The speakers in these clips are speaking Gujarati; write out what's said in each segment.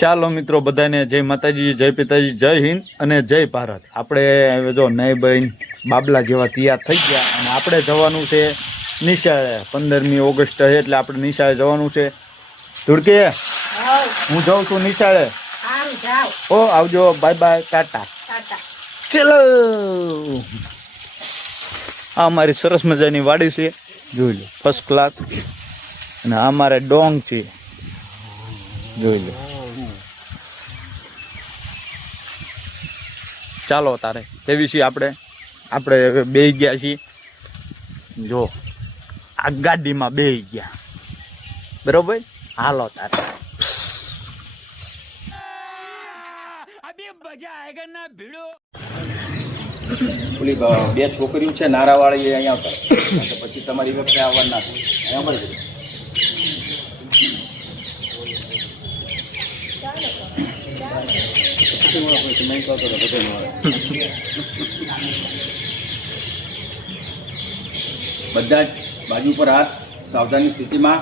ચાલો મિત્રો બધાને જય માતાજી, જય પિતાજી, જય હિન્દ અને જય ભારત। આપણે હવે જો નહીં બહેન બાબલા જેવા તૈયાર થઈ ગયા અને આપણે જવાનું છે નિશાળે। 15મી ઓગસ્ટ છે એટલે આપણે નિશાળે જવાનું છે। ધુડકે હું જાઉં છું નિશાળે। ઓ આવજો, બાય બાય, ટાટા। ચલો આ અમારી સરસ મજાની વાડી છે, જોઈ લો, ફર્સ્ટ ક્લાસ। અને આ અમારે ડોંગ છે, જોઈ લો। ચાલો તારે કેવી છીએ આપણે બેહી ગયા છીએ, જો આ ગાડીમાં બેહી ગયા, બરોબર। હાલો તારે ઓલી બે છોકરીઓ છે નારાવાળી અહીંયા આવતા પછી તમારી વખતે આવવાના અહીંયા મળી બધા જ બાજુ પર હાથ, સાવધાની સ્થિતિમાં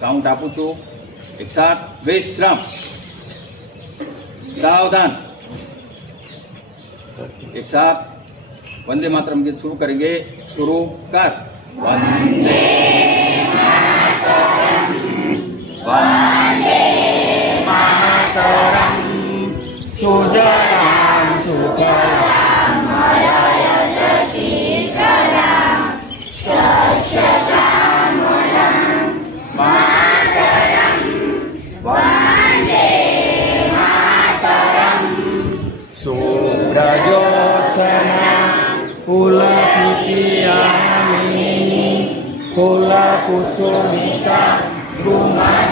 કાઉન્ટ આપું છું। એક સાથ વિશ્રામ, सावधान। एक साथ वंदे मातरम गीत शुरू करेंगे। शुरू कर। वंदे मातरम, वंदे मातरम, सुजलाम सुफलाम मलयज शीतलाम शस्य श्यामलाम मातरम वंदे सुब्रजोत्सना कुलकुटियामिनी कुलकुसुमिता द्रुमदशोभिनी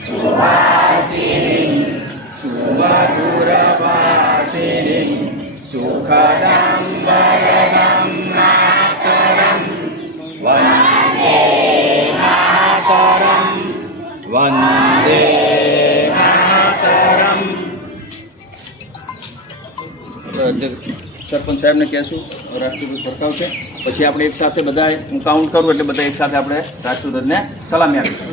सुभासिनी सुमधुरभाषिणी सुखदं वरदं मातरं वन्दे मातरं वन्दे સરપંચ સાહેબને કહેશું રાષ્ટ્રધ્વજ ફરકાવશે, પછી આપણે એક સાથે બધા હું કાઉન્ટ કરું એટલે બધા એક સાથે આપણે રાષ્ટ્રધ્વજને સલામી આપીશું।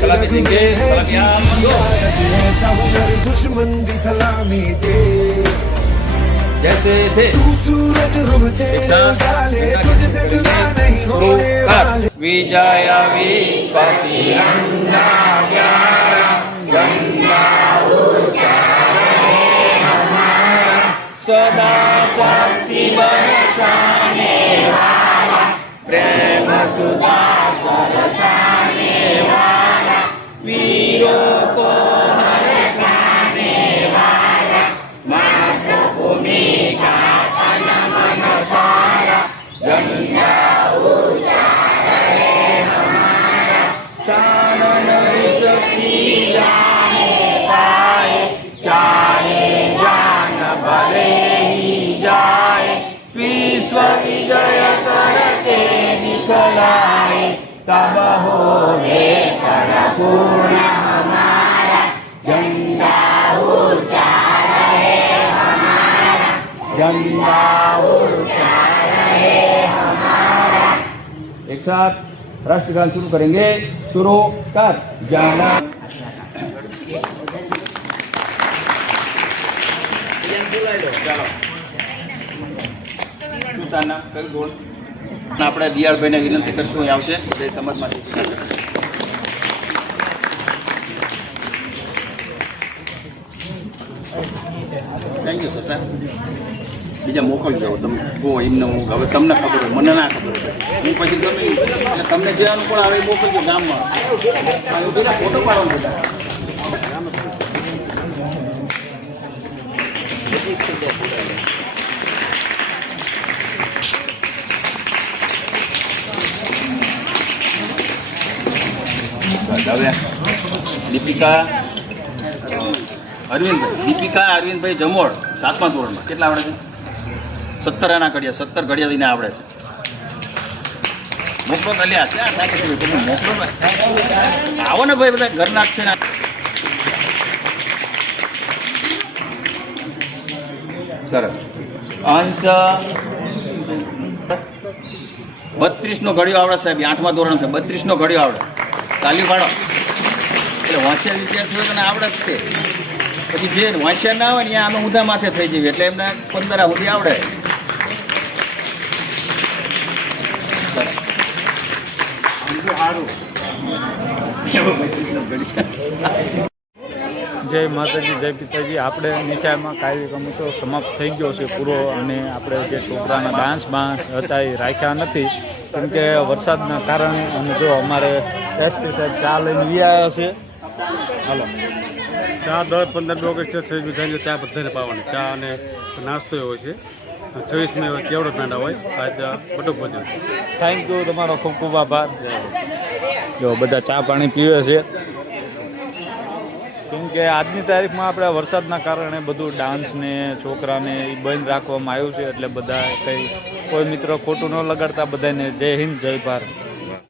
सलामी देंगे, दुश्मन भी सलामी दे जैसे थे सूरज हम तुझसे जुदा नहीं होने वाले। विजय विस्पति सदा शक्ति बरसाने वाला, प्रेम सुधा सरसाने वाला, वीरों को हरसाने वाला, मातृभूमि का तन मन सारा, गंगा ऊंचा रहे हमारा, शान नहीं सकती जाने पाए, चाहे जान भले ही जाए, विश्व विजय करके निकलाए, तब होवे परिपूर्ण हमारा, गंगा ऊंचा रहे हमारा, गंगा ऊंचा रहे हमारा। एक साथ राष्ट्रगान शुरू करेंगे। शुरू कर। जाना આપણે દિયાળભાઈને વિનંતી કરશું, અહીં આવશે બે સમાજમાંથી। Thank you sir. બીજા મોકલજો તમે કહો એમને, હું હવે તમને ખબર હોય, મને ના ખબર હોય, હું પછી ગમે એટલે તમને જે અનુકૂળ આવે એ મોકલજો ગામમાં, બધા ફોટો પાડવાનું બધા। હવે દીપિકા અરવિંદભાઈ જમોડ 7મા ધોરણમાં કેટલા આવડે છે? 17 આના ઘડિયા, 17 ઘડિયા લઈને આવડે છે। મોકલો તો લ્યા, ક્યાં થાય મોકલો, આવો ને ભાઈ, બધા ઘરના જ છે ને। સરસ અંશ 32નો ઘડિયો આવડે સાહેબ 8મા ધોરણ છે 32નો ઘડિયો આવડે તાલી પાડો એટલે વાંચ્યા વિદ્યાર્થીઓ તને આવડે જ છે પછી જે વાંચ્યા ના હોય ને ત્યાં અમે ઊંધા માથે થઈ જઈએ એટલે એમને 15 સુધી આવડે જય માતાજી જય પિતાજી. આપણે નિશાળમાં કાર્યક્રમ તો સમાપ્ત થઈ ગયો છે પૂરો, અને આપણે જે છોકરાના ડાન્સ હતા એ રાખ્યા નથી કેમ કે વરસાદના કારણે. અને જો અમારે એસપી સાહેબ ચા લઈને આવ્યા છે. હાલો, ચા 10-15 ઓગસ્ટે 26મી થાય ચા બધાને પાવાની. ચા અને નાસ્તો હોય છે. 26મી કેવડો પેંડા હોય આજ બટુક ભોજન. થેન્ક યુ, તમારો ખૂબ ખૂબ આભાર. જો બધા ચા પાણી પીવે છે કેમ કે આજની તારીખમાં આપણે વરસાદના કારણે બધું ડાન્સ ને છોકરાને એ બંધ રાખવામાં આવ્યું છે. એટલે બધા કંઈ કોઈ મિત્રો ખોટું ન લગાડતા. બધાને જય હિન્દ જય ભારત.